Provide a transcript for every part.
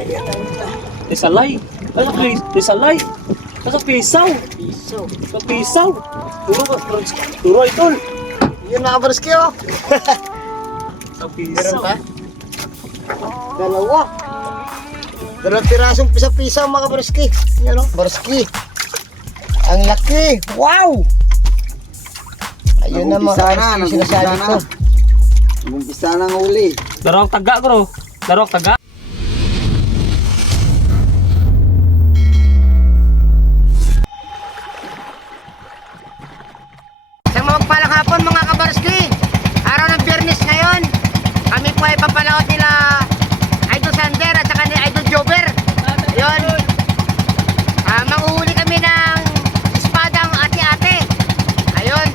Ayan. Desalay. Desalay. Sa pisaw. Piso. Sa pisaw. Turo idol. Yun mga kabarski oh. Sa Meron pisaw. pa? Dalawa. Dalawang pirasong pisa-pisa mga kabarski. Yan o, barski. Ang laki. Wow! Ayun na mga kabarski, sinasabi ko. Umpisa na ng uli. Darok taga bro. Darok taga. Isang mapagpalang hapon mga kabarski. Araw ng Biyernes ngayon. Kami po ay papalaot nila Idol Sander at saka ni Idol Jober. Ayun. Manguhuli kami ng espadang ate-ate. Ayun.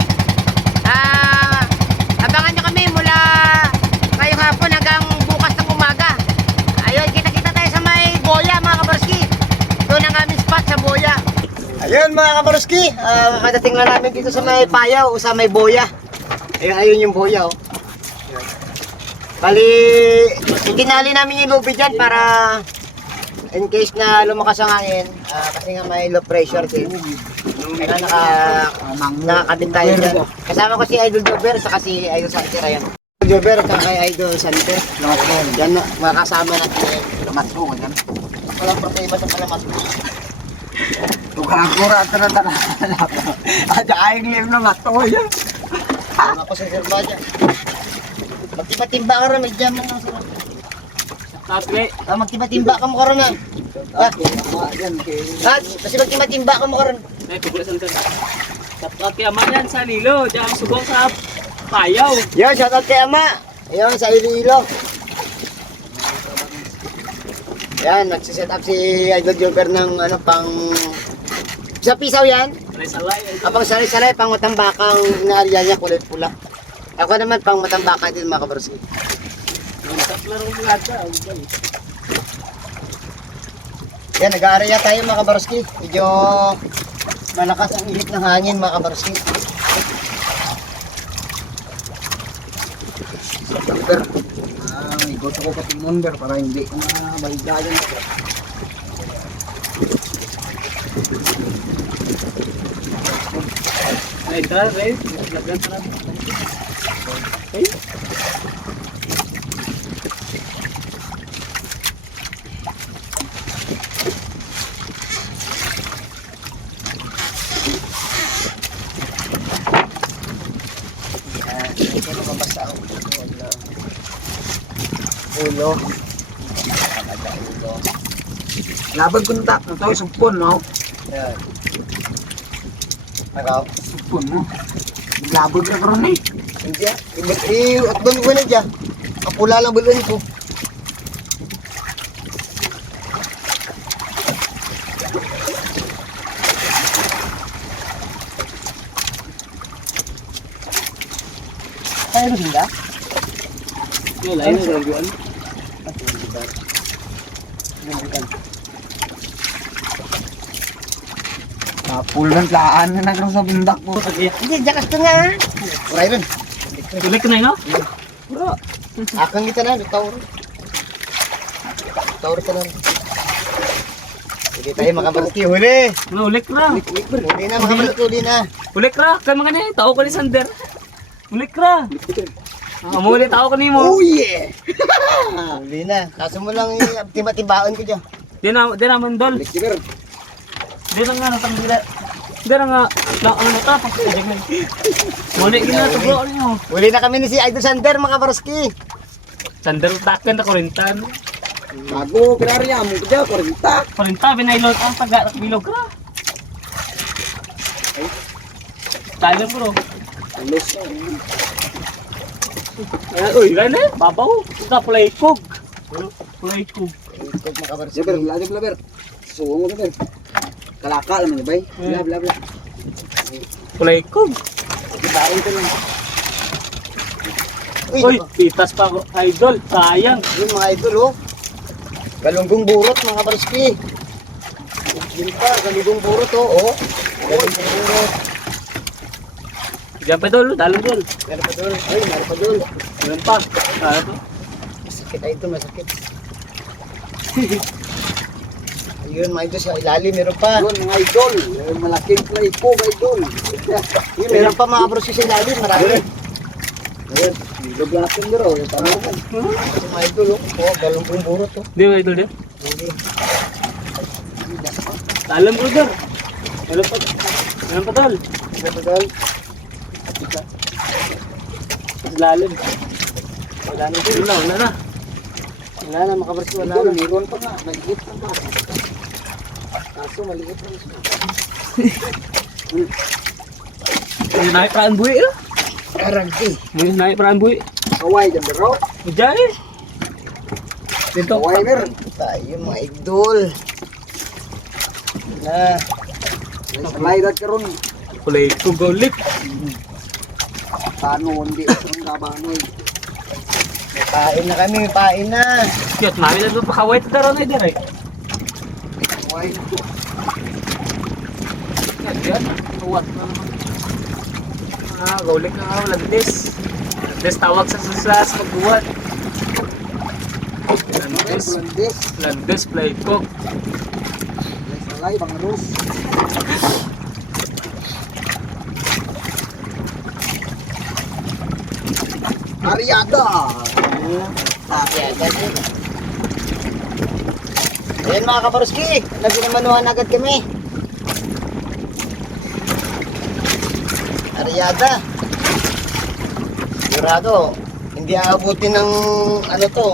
Abangan nyo kami mula ngayong hapon hanggang bukas ng umaga. Ayun, kita-kita tayo sa may boya mga kabarski. Doon ang aming spot sa boya. Ayun mga kabarski, makadating na namin dito sa may payaw o sa may boya. Ayun yung boya oh. Bali, itinali namin yung lubid dyan para in case na lumakas ang hangin, kasi nga may low pressure din. Kaya nakakabit tayo dyan. Kasama ko si Idol Jober at si Idol Santer ayan. Jober at kay Idol Santer. Yan makasama natin. Lamat ko, ganyan. Walang problema sa palamat. Tukang kura at na. Ada aing lim na mato yan. Ako sa Sirba dyan. Magtiba-timba ka rin, may jam na nga sa Tatri. magtiba-timba ka mo ka rin kasi magtiba-timba ka mo ka rin. Ay paglasan ka. Dapat kaya man sa lilo. Diyan subong sa payaw. Yun, shoutout kay Ama. Ayun, sa Iloilo. Yan, nagsiset up si Idol Joker ng ano pang sa pisaw yan. Desalay. Apang sari-sari, pang matambakang inaarya niya kulay pula. Ako naman pang matambaka din mga kabarski. Larong plaza. Yan, nag-aarya tayo mga kabarski. Medyo malakas ang ihip ng hangin mga kabarski. Number. May goto ko pati number para hindi maligayan ako. Ay dar eh. Lagan sarap. Ay. Ito lumabas ang ulo. Labag kuntak na to, supon mo. Yan. Nakaw. Supon mo. Labag na karon eh. Hindi ah. At doon ko na dyan. Ang pula lang bulon ko. Kaya rin ba? Wala na gagawin. Kapul ng taan na nagkaroon sa bundak mo. Hindi, jakas ko nga. Uray rin. Tulik ka na no? Bro. Akang kita na, tawar. Tawar ka na. Hindi tayo makabarski, huli. Ulik ra. Huli na, makabarski, huli na. Ulik ra. Kan mga ni tao ko ni Sander. Ulik ra. Amuli tao ko ni mo. Oh yeah! Huli na. Kaso mo lang timatimbaan ko dyan. Di naman dol. Likiber. Di na nga natanggila. Di na nga ano ta pagkajag na. Muli gina to bro niyo. Huli na kami ni si Idol Sander, makabarski. Sander takan na korintan. Bago, pinarya mo kaya, 40. Korinta binailot ang taga bilog ra. Tayo bro. Alos. Uy, gani babaw. Ika play kog. Play kog. Ikot makabarski. Liber, laber. Suwong mo liber. Kalaka naman bay. Bla. Play kog. Ibaon ko lang. Uy, pitas pa ako, idol. Sayang. Yun mga idol oh. Galunggong burot mga kabarski. Yun pa, galunggong burot oh. Galunggong burot. Diyan pa dol, dalong dol. Meron pa doon. Ay, meron pa doon. Meron pa. Ano to? Masakit ay ito, masakit. Ayun mga idol, sa ilalim meron pa. Yun mga idol. Malaking play po mga idol. Yun, meron pa mga kabroski sa ilalim, marami. Ayun. Bilog natin bro. Yung tanungan. Ito mga idol, oh, galunggong burot oh. Di ba idol din? Talam brother. Meron pa. Meron pa tol. Ito tol. Lalim. Wala na din. Wala na. Wala na mga kabroski, wala Idol, na. meron pa nga. Maliit pa nga. Kaso maliit pa nga. May naik peraan buhi lah. Arangki. May naik peraan buhi. Kaway dyan bro. Ujay. Dito. Kaway meron. Tayo mga idol. Na. Salay dat karon. Kulay kugulit. Paano hindi ang kabanoy. May pain na kami, may pain na. Kiyat mami na doon pakaway ito daron ay dire. Kaway. Yan. Uwat na naman. Gaulik na landes. Landes tawag sa susas magbuhat. Landes. Landes. Landes play cook. Salay bang rus. Ariada. Ayan, ganyan. Ayan mga kabaruski, naginamanuhan agad kami. Ariada. Sigurado, hindi aabutin ng ano to,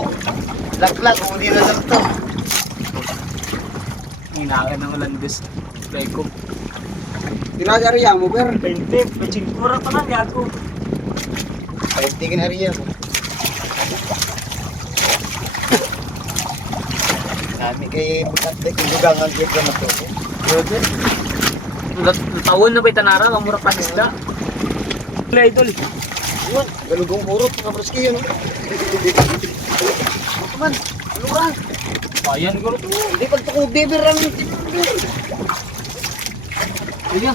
laglag, huli na lang to. Hinakin ng landes. Play cook. Ginagariya mo ber. 20. Pachingkura pa lang yago. Paintigin ariya mo. Kami kay Bukatek, yung dugangan kay Pramato. Brother. Tawon na ba itanara? Mamura pa isda. Play idol. Yun, galugong burot mga kabaruski yun. Kaman, ano ka? Ayan guro. Hindi pagtukog beber ang Sige.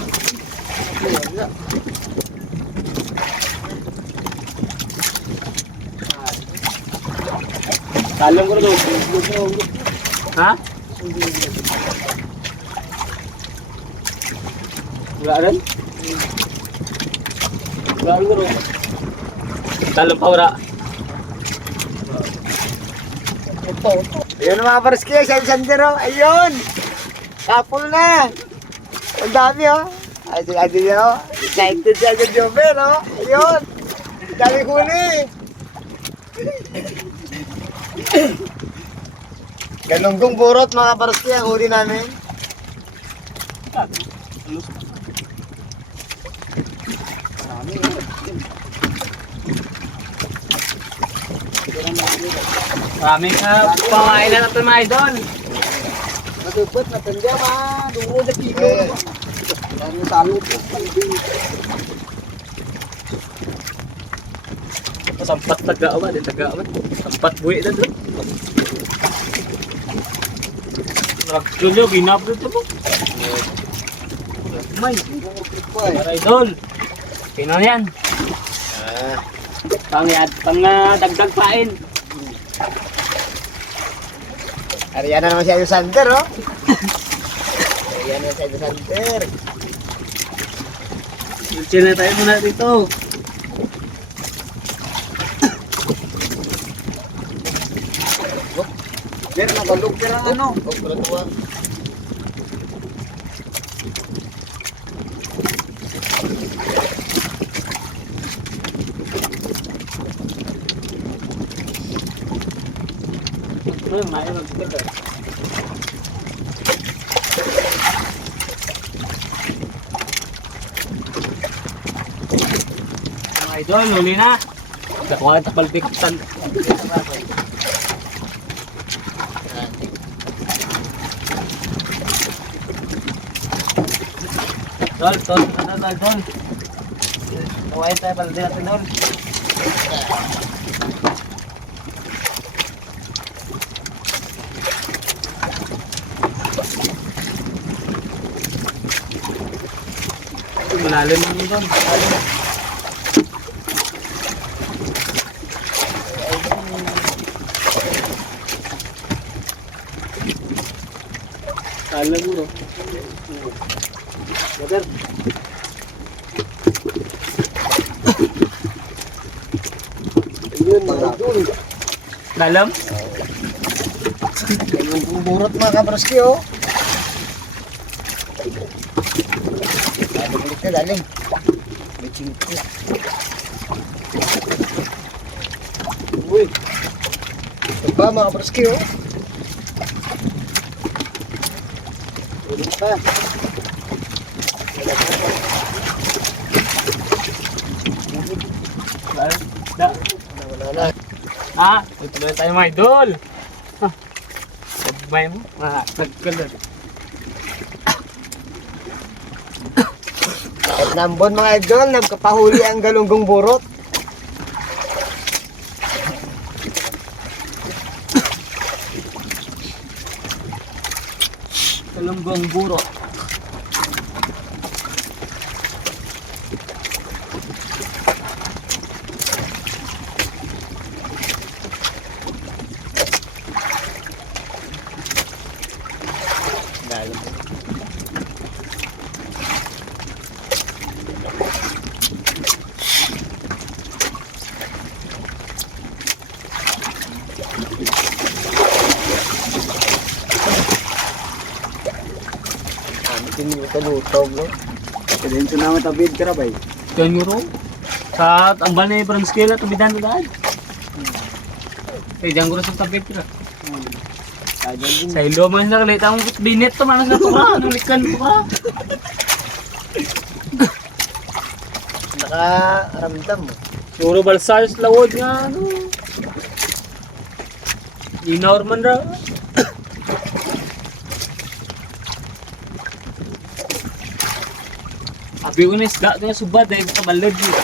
Talang ko doon. Ha? Wala rin? Wala rin guro. Talang pa wala. ito. Ayun mga kabaruski, San Sandero, ayun! Kapul na! Ang dami oh! Adi oh! Excited siya sa Jover oh! Ayun! Ang dami huli! Galunggong burot mga kabaruski ang huli namin. Maraming pamain na natin mga idol. Natupot na tanda ma. Dungo na kilo. Ang salot. Sampat taga-awa, din taga-awa. Sampat buwi na doon. Nagkulyo, ginablo ito mo. May, mga idol. Pino yan. Pang dagdag pain. Ariyan na naman si Ayo Sander oh! Ariyan na si Ayo Sander. Chill na tayo muna dito. Ber nagalog pero ano. Oh, pala tuwa. May mag-sticker. Mga idol, huli na. Nakuha kita palpikitan. Dol, dol, dol. Kuhain tayo palpikitan natin, dol. Malalim naman doon. Kala mo, no? Brother. Ayun, mga idol. Dalam? Ayun pong burot mga kabarski, oh. Daling ulit na, daling. May chingki. Uy. Ito pa mga kabarski, oh. Ulit pa. Da. Wala na. Ah, ito na tayo mga idol. Ah, sabay mo. Ah, nagkalan. At nambon mga idol, nagkapahuli ang galunggong burot. Kalunggong buro. Dalim. Ano luto bro? Pwede ito na matabid ka na ba? Yan yung room. Sa ambal na yung parang scale at tubidan na daan. Eh, dyan ko na sa tapit ka. Sa ilo mo na kalit ang binet to manas na to ka. Nulikan to ka. Nakaramdam mo. Siguro balsayos lawod nga ano. Di norman raw. Abi ko na isda nga subad dahil kabalod yun.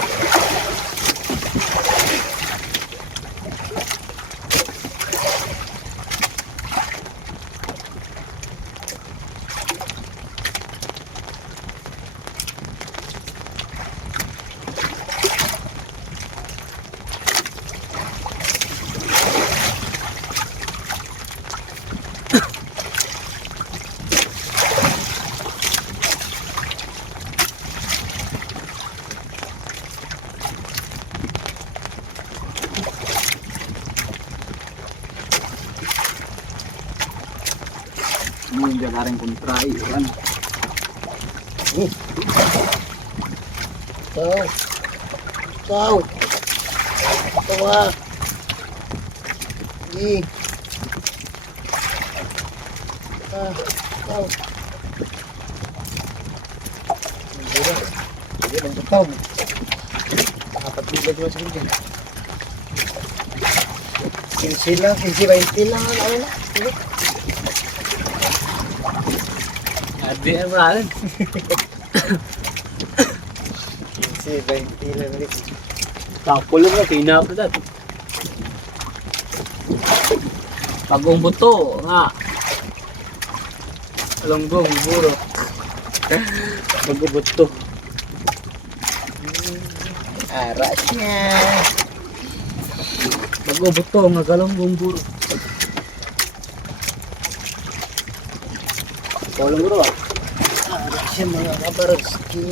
Hindi ka rin kontray. Ano? Tao. Tao. Tawa. Hindi. Tao. Hindi na. Hindi na. Tao. Apat bilag mo sa dyan. 15 lang. 15-20 lang. Ano na? Sige. Adi na mahalin. Si 20 lang ulit. Tapulong na, tinap na dati. Pagong buto, nga. Kalunggong, buro. Pagong buto. Aras niya. Pagong buto, nga kalunggong, buro. Kalunggong, buro ah. Aras siya mga kabarski.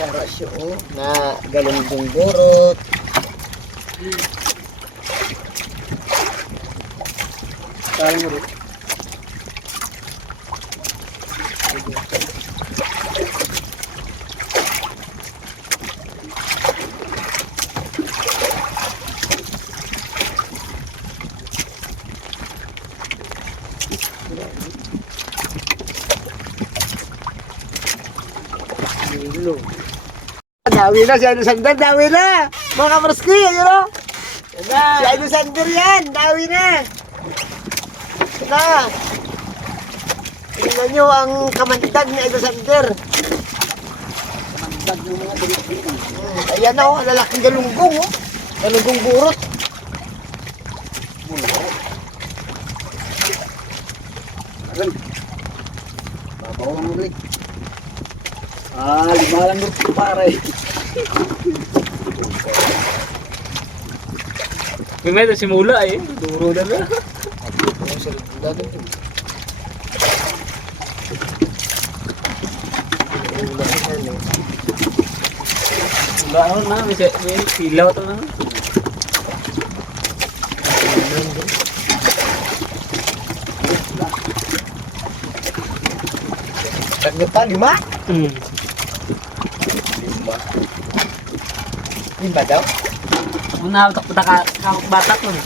Aras siya oh. Na galunggong burot. Kalunggong, buro. Dawi na si Idol Sander, dawi na! Mga kabarski, ayun o! Si Idol Sander yan, dawi na! Na! Tingnan nyo ang kamandag ni Idol Sander. Kamandag ng mga Pilipino. Ayan o, lalaking galunggong o. Galunggong burot. Ayan. Babaw ang ulit. Lima lang grupo pare. May may simula eh. Duro na na. Ang sarap na doon. Baon na, may silaw to na. Tagno pa, 5? Hmm. 5 daw? Una, batak nun.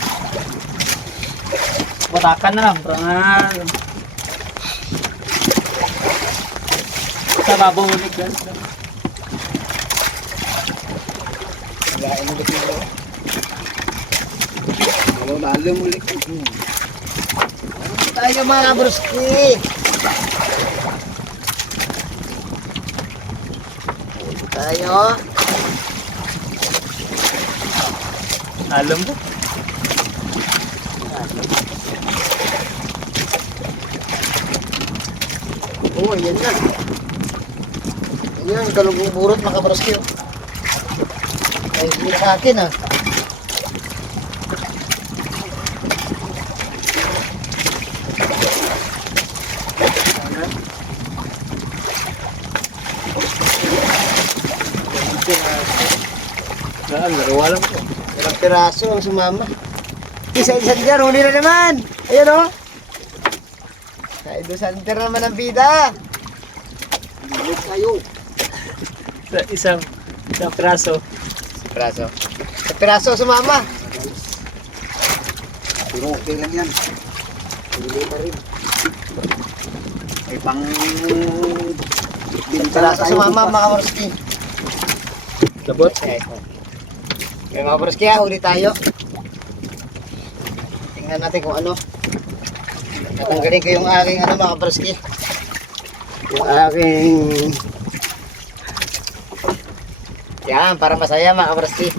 Batakan na lang, parang sa babaw ulit guys. Wala mo dito. Lalo mo ulit. Tayo mga bruski. Tayo. Alam mo? Oo, yan na. Yan, kalugong burot mga bruski. Ay, hindi sa akin ah. Larawa lang po. Ilang piraso ang sumama. Isa-isa dyan, huli na naman. Ayan o. Kaido Santer naman ang bida. Bilis kayo. Isang praso. Piraso. Sa piraso sumama. Pero okay lang yan. Huli pa rin. Ay pang... Piraso sumama mga Morski. Labot. Kaya mga Morski ha, huli tayo. Tingnan natin kung ano. Tatanggalin ko yung aking ano mga Morski. Yung aking... Yan, para masaya mga Morski.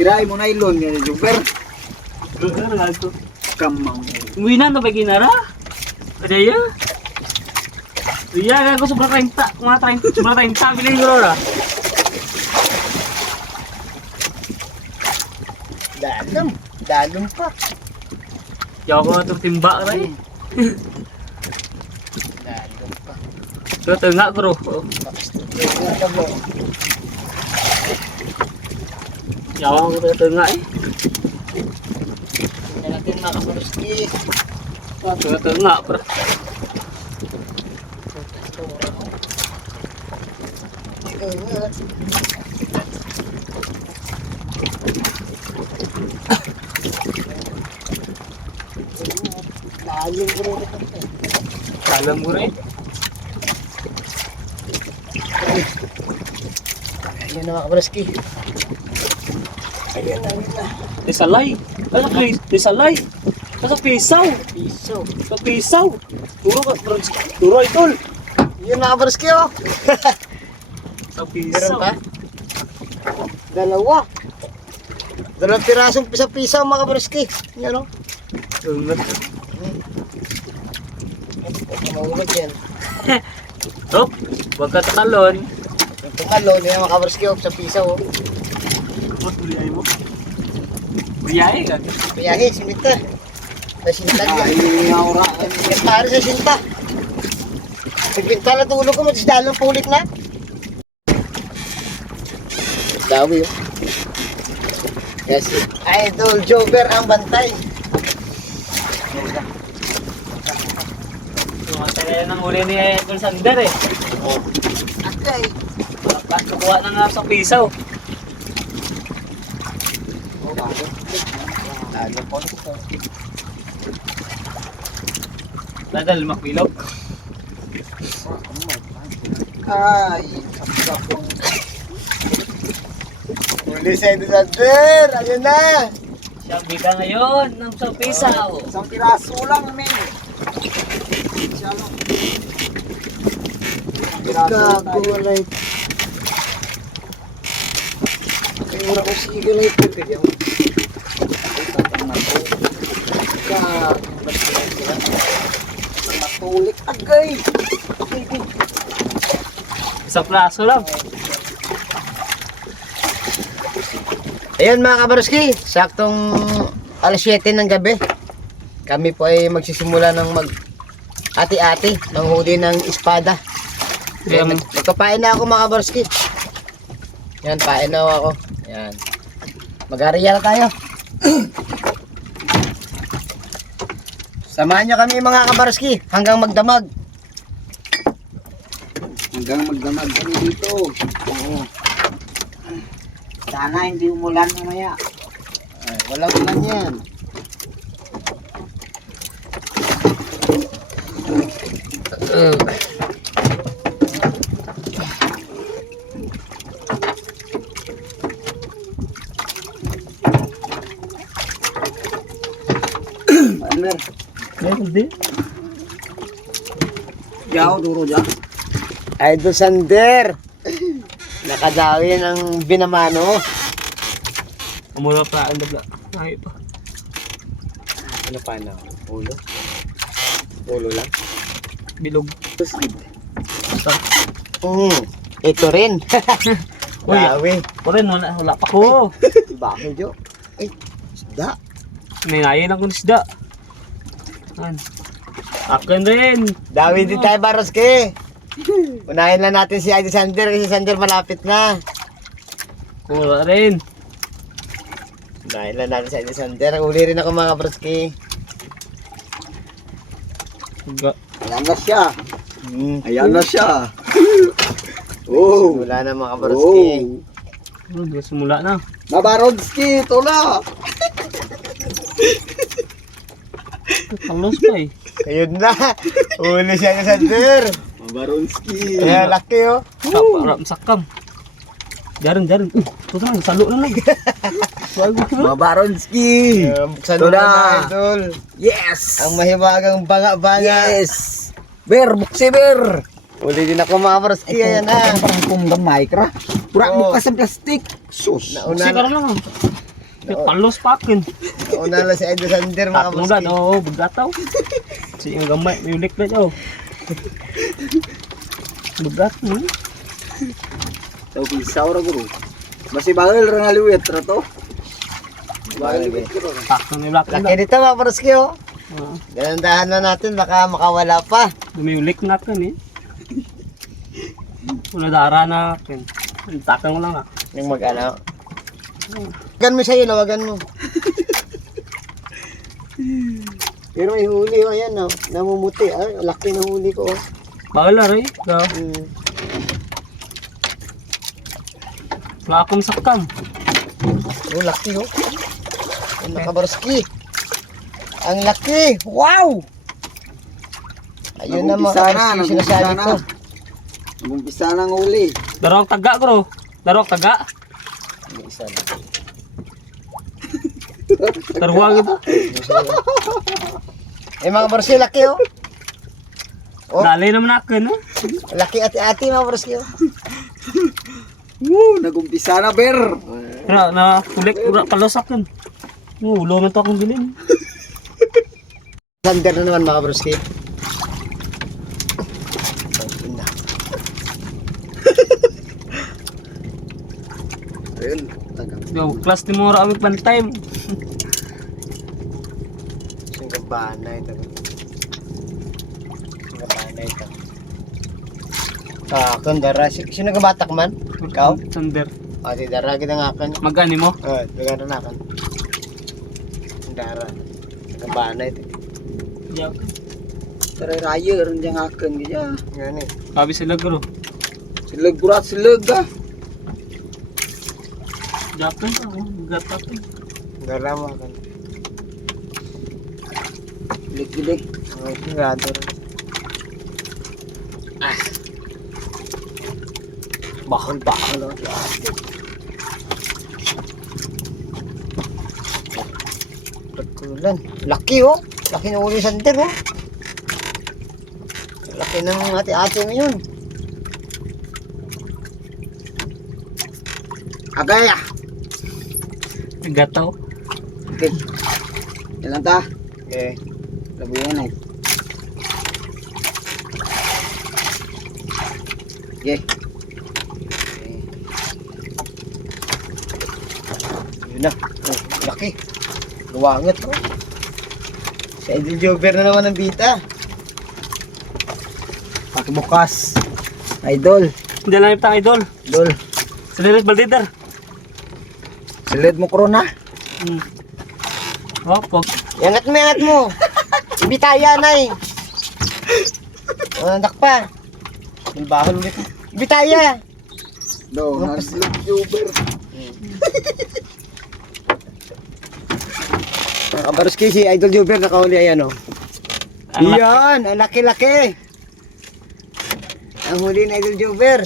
Tirahin mo na ilon yan, Jumper. Kamang. Umuwi na, ba ginara? Ada ya? Iya, aku sobrang 30, mga 30, sobrang 30, bilhin ko rin. Dalom pa. Yaw ko timba rin. Dalom pa. Ito, tengah ko rin. Yaw ko tengah eh. Tingnan natin mga Kaparuski. Ito, tengah bro. Lalim ko rin. Dalam ko rin. Ayan na mga Kaparuski. Ayan na. Desalay. Ano ka? Desalay. Sa pisaw. Piso. Sa pisaw. Turo idol. Ayan mga Kaparuski oh. Sa Meron pisaw. pa? Dalawa. Dalawang pirasong pisa-pisa mga Kaparuski. Yan oh. Tengah. Mahulog yan. Hop, wag ka takalon. Yung tumalon, yan mga Kaparuski oh. Sa pisa oh. What buyay mo? Buyay ka? Piyahe, sinita. Sa sinta niya. Ay, aura. Yan pare sa sinta. Nagbinta na tulog ko, magsidalang pulik na. Dawi oh. Yes. Idol Jover ang bantay. Tumatay ng uli ni Idol Sander eh. Okay. Kukuha na nga sa pisaw. Oh, bakit? Lalo po. Dadal makbilog. Ay, sapo. Huli sa Idol Sander. Ayun na. Siya ang bida ngayon ng sa pisaw. Isang piraso lang, men. Gagawalay. Ay, mura ko sige na ito. Kaya mo. Matulik agay. Isang plaso lang. Ayan mga kabaroski, saktong alas 7 ng gabi. Kami po ay magsisimula ng ati-ati ng huli ng espada. Ayan, magpapain na ako mga kabaroski. Yan, pain na ako. Yan. Mag-area na tayo. Samahan nyo kami mga kabaroski hanggang magdamag. Hanggang magdamag kami dito. Oo. Sana hindi umulan mamaya. Ay, walang ulan yan. Amer, Hindi. jauh duro dyan. Idol Sander. Nakadawi ng binamano. Umula pa ang dagla. Ay pa. Ano pa na? Ulo? Ulo lang? Bilog. Basta. Ito rin. Uy, Dawi. ko rin wala pa ko. Bakit jo? Ay, isda. Minayin ako ng isda. An. Akin rin. Dawi din tayo Baroski. Unahin lang natin si Idol Sander kasi si Sander malapit na. Kuha rin. Unahin lang natin si Idol Sander. Uli rin ako mga Baroski. Ayan na siya. Ayan na siya. Wala na mga Baroski. Simula na. Mabarodski, ito na. Kalos pa eh. Ayun na. Uli si Idol Sander. Mabarodski. Kaya laki oh. Para masakam. Jarin. Ito na, salo na lang. Bago ko. Mabarodski. Buksan Ito mo na. na Idol. Yes. Ang mahiwagang banga-banga. Yes. Ber, buksi ber. Uli din ako mga Baroski. Ayan na. Parang kung gamay ka. Pura mo ka sa plastic. Sus. Nauna Sigara lang. Kalos pa akin. Nauna lang si Idol Sander mga Tatong na, Baroski. oo, bugataw. Kasi yung gamay, may ulik na daw. Bugat, Tau pisau ra guru. Masih bagel ra ngaliwet ra to. Bagel liwet ko. Takto ni Black Laki dito mga Baroski oh. na. Ganandahan na natin baka makawala pa. Dumiulik na akin eh. Wala dara na akin. Takan mo lang ah. Yung mag-ano. Wagan mo sa'yo, lawagan mo. Pero may huli oh, ayan oh. Namumuti. Ay, laki ng huli ko oh. Bawal na rin. Wala akong sakam. Oh, laki oh. Ang nakabaroski. Ang laki. Wow! Ayun na mga kabaroski sinasabi ko. Umpisa na ng uli. Darok taga bro. Darok taga. Yung isa na. Taruwag ito. Eh mga kabaroski, laki oh. Oh, Dali naman akin no. laki ati-ati mga kabaroski oh. Nagumpisa na ber. Pero na kulik kalos akin. Ulo man to akong bilin. Sander na naman mga kabaroski. Ayun na. Ayun, tagang. Yo, class ni mo ra amig pan time. Singgabahan na ito. Singgabahan na ito. Kandara. Sino nagabatak man? Ikaw? Sander. O, di dara kita nga kan. Magani mo? Dagara na kan. Dara. Singgabahan na ito. Diyak. Taray raya ron diyang akin gaya. Yan eh. Kabi sila bro. Silag burat silag ah. Japan ako. Bugat ako. Dara mo kan. Gilik-gilik. Ay, sigurado rin. Bakal-bakal ah. Pagkulan. Laki oh. Laki ng uli Sander oh. Laki ng ate-ate mo yun. Agay ah. Gataw. Okay. Yan lang ta. Okay. Labuyan ay. Okay. Yun na. Oh, laki. Luwangat oh. Si Idol Jover na naman ang bita. Pakibukas. Idol. Hindi lang yung idol. Idol. Salirit baldider. Silid mo corona. Opo. Yangat mo. Bitaya na eh. Anak pa. Bilbahol ulit. Bitaya. Do, naslog Uber. Mga kabaruski, si Idol Jover nakahuli ayan oh. Ang laki. Yan, ang laki-laki. Ang huli na Idol Jover.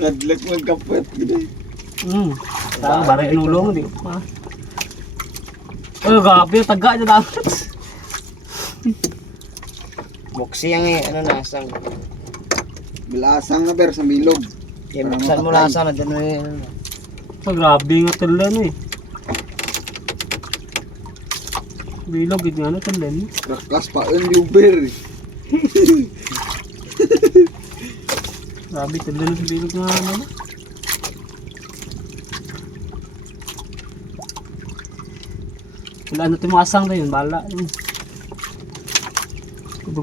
Nadlag magkapwet. Saan barang inulong di. Oh, gabi taga aja dapat. Buksi ang ano nasang. Bilasang na ber sa bilog. Yan, buksan mo nasang na dyan ano. So, grabe nga talan eh. Bilog gid nga na talan. Rakas pa ang Uber. Grabe talan sa bilog nga ano. Wala na tumasang na yun, bala.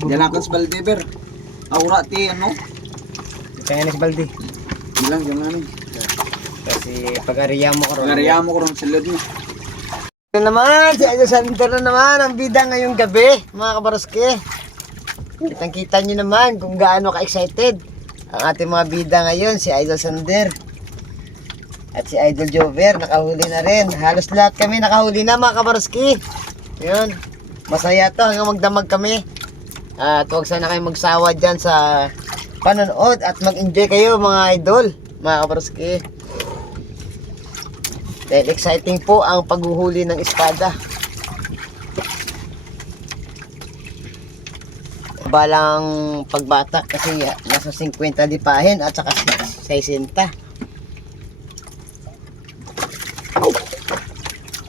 Yan ako sa Baldiver. Aura ti ano? Kaya na si Baldi. Bilang yan ano. Kasi pag-ariya mo karon. Pagariya mo ko ron silid mo. Ito naman, si Idol Sander na naman ang bida ngayong gabi, mga kabaruski. Kitang-kita nyo naman kung gaano ka-excited ang ating mga bida ngayon, si Idol Sander. At si Idol Jover, nakahuli na rin. Halos lahat kami nakahuli na mga kabaruski. Yun, masaya to hanggang magdamag kami. At huwag sana kayo magsawa dyan sa panonood at mag-enjoy kayo mga idol, mga kabaruski. Dahil exciting po ang paghuhuli ng espada. Balang pagbata kasi nasa 50 lipahin at saka 60.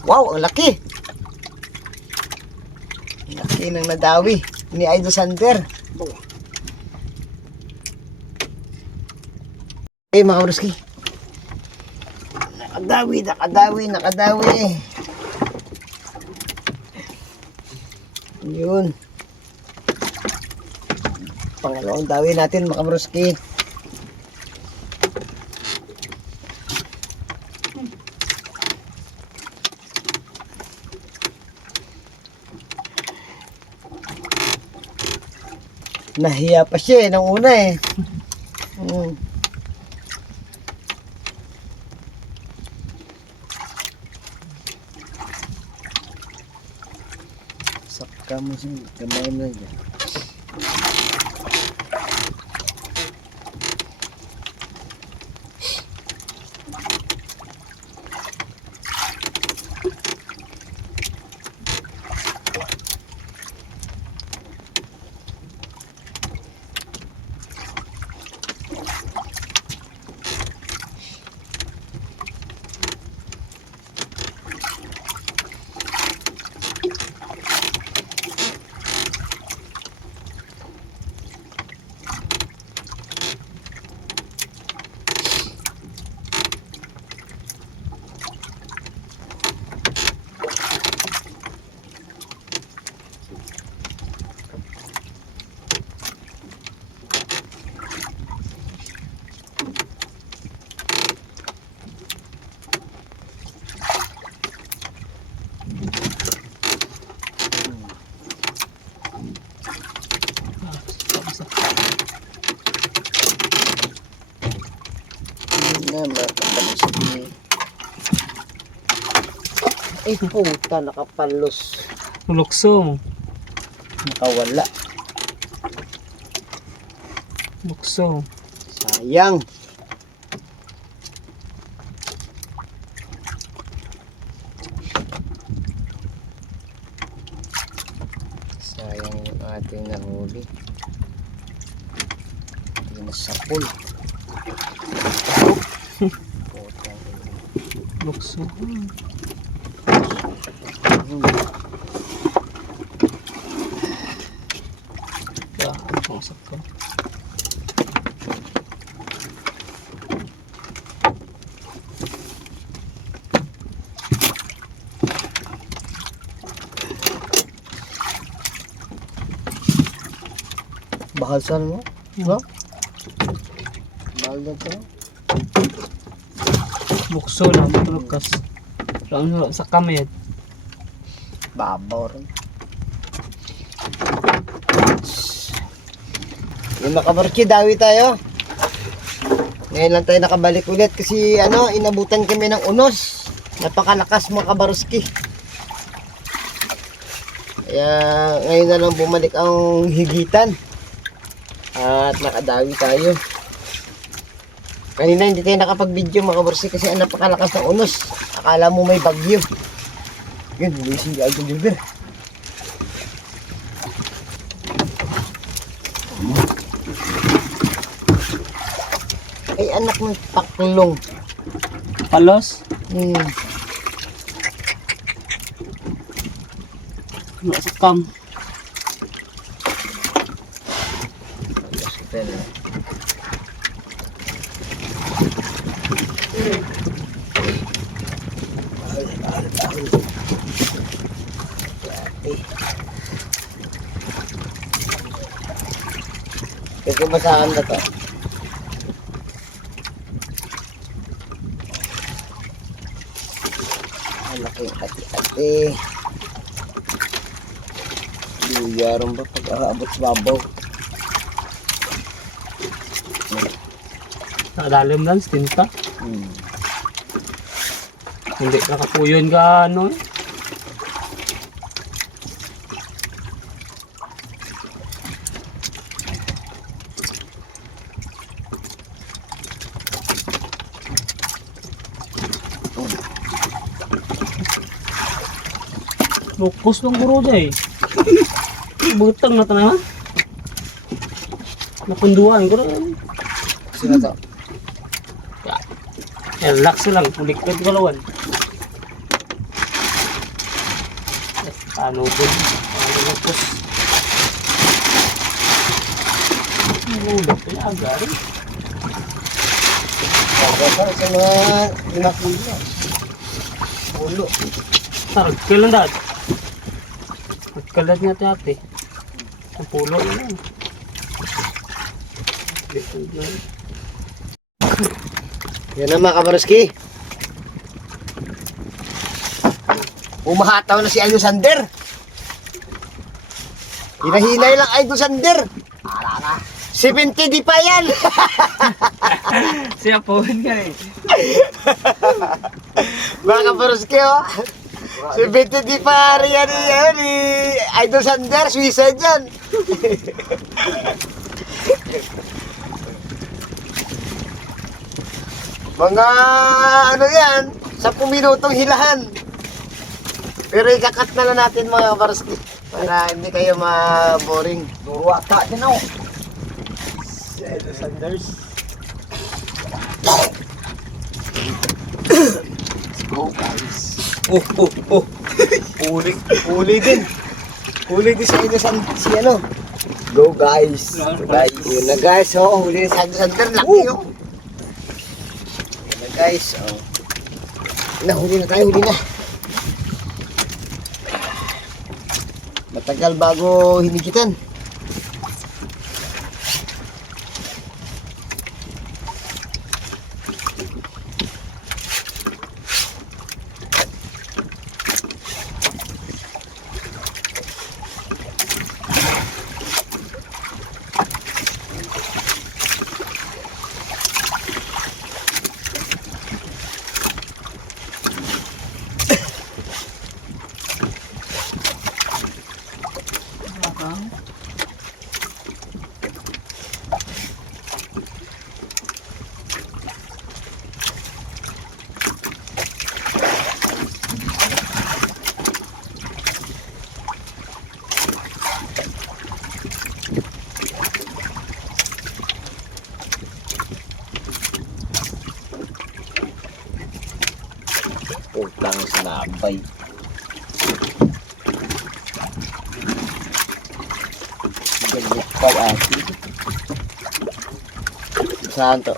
Wow, ang laki! Ang laki ng nadawi ni Idol Sander. Eh mga kabaruski. Nakadawi. Yun. Pangalawang dawi natin mga kabaruski. Nahiya pa siya eh, nung una eh. Saka mo siya, gamay mo dyan. Ay puta, nakapalos. Luksong. Nakawala. Luksong. Sayang. Sayang yung ating nahuli. Hindi nasapul. Luksong. Ang sakto. Mahal sa ano? No? Mahal na ito. Bukso lang, matulukas. Sa kamay. Babaw rin. Yung mga kabarski, dawi tayo. Ngayon lang tayo nakabalik ulit kasi inabutan kami ng unos. Napakalakas mga kabarski. Kaya ngayon na lang bumalik ang higitan. At nakadawi tayo. Kanina hindi tayo nakapag-video mga kabarski kasi napakalakas ng unos. Akala mo may bagyo. Yun, hindi si Idol Gilbert. Ay, anak ng paklong. Palos. Sa kam. Kasi basahan na to. Malaking ati-ati. Luyaron ba pag aabot sa babaw? Sa lalim lang, tinta. Hindi nakapuyon ka ano eh. Lukos ng buruda eh. Butang na tanah. Napunduan ko rin. Sino to? Relax lang, kulikod kalawan. Ano po? Ano lukos? Ulat na agad. Pagkakal sa mga pinakulo. Ulo. Tarag, kailan dad? Magkalat niya ate. Ang pulo na lang. Yan na mga kabaruski. Umahataw na si Idol Sander. Hinahinay lang Idol Sander. 70 di pa yan. Siya po nga eh. Mga kabaruski oh. 70 di pa rin yan ni Idol Sander. Suicide yan. Mga ano yan, 10 minutong hilahan. Pero ikakat na lang natin mga kabarski para hindi kayo ma-boring. Durwata din ako. Si Idol Sanders. Let's go guys. Uli din. Uli din si Idol Sanders. Si ano? Go guys. Guys, yun na guys. Oh, huli ni Idol Sanders. Laki oh. Yun na guys. Oh. Nahuli na tayo, huli na. Matagal bago hinigitan. Utang sinabay. Galit pa ati. Saan to?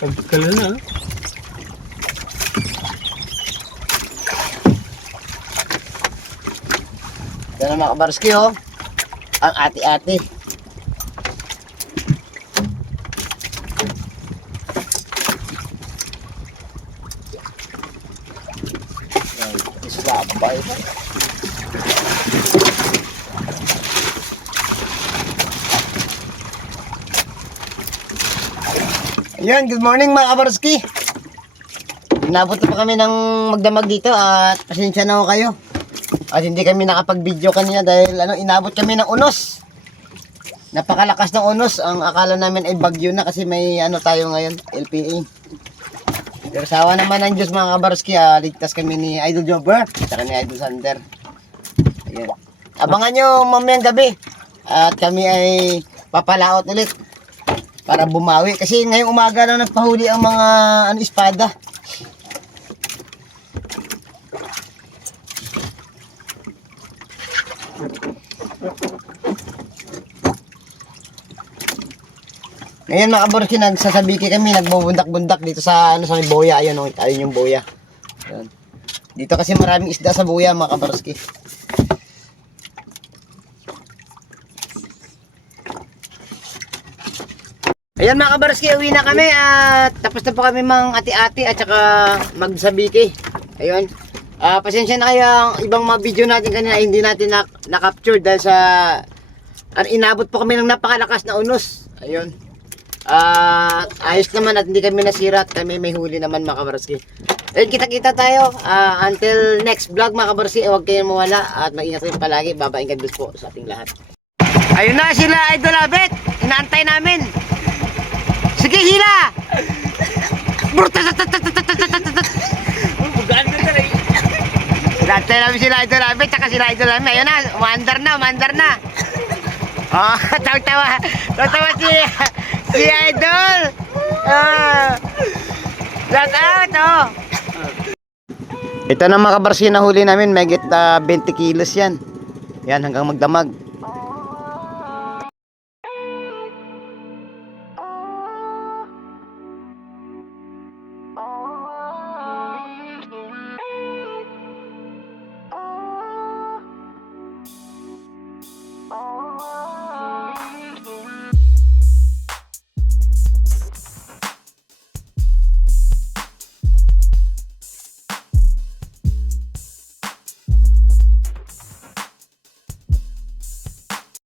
Pagkalan na. na mga kabarski oh. Ang ati-ati. Isabay. Ayan, good morning mga kabarski. Inabot na pa kami ng magdamag dito at pasensya na ho kayo. At hindi kami nakapag-video kanina dahil inabot kami ng unos. Napakalakas ng unos. Ang akala namin ay bagyo na kasi may tayo ngayon, LPA. Pero sawa naman ng Diyos mga kabarski, ligtas kami ni Idol Jobber at ni Idol Sander. Ayan. Abangan nyo mamayang gabi. At kami ay papalaot ulit para bumawi. Kasi ngayong umaga lang nagpahuli ang mga espada. Ngayon mga kabarski, nagsasabiki kami, nagbubundak-bundak dito sa sa may boya. Ayun yung boya. Ayan. Dito kasi maraming isda sa boya mga kabarski. Ayan mga kabarski, uwi na kami at tapos na po kami mang ati-ati at saka magsabiki. Ayun. Pasensya na kayo, ang ibang mga video natin kanina hindi natin na-capture dahil sa inabot po kami ng napakalakas na unos. Ayun. Ayos naman at hindi kami nasira at kami may huli naman mga kabarski. Ayun, kita-kita tayo until next vlog mga kabarski. Huwag kayong mawala at mag-ingat rin palagi. Babaing God bless po sa ating lahat. Ayun na sila Idol Abet. Inaantay namin. Sige hila. Inaantay namin sila Idol Abet tsaka sila Idol Abet. Ayun na, umandar na. Oh, tawa si Idol. Shout out, oh. Ito na mga kabarsi na huli namin, may 20 kilos yan. Yan hanggang magdamag.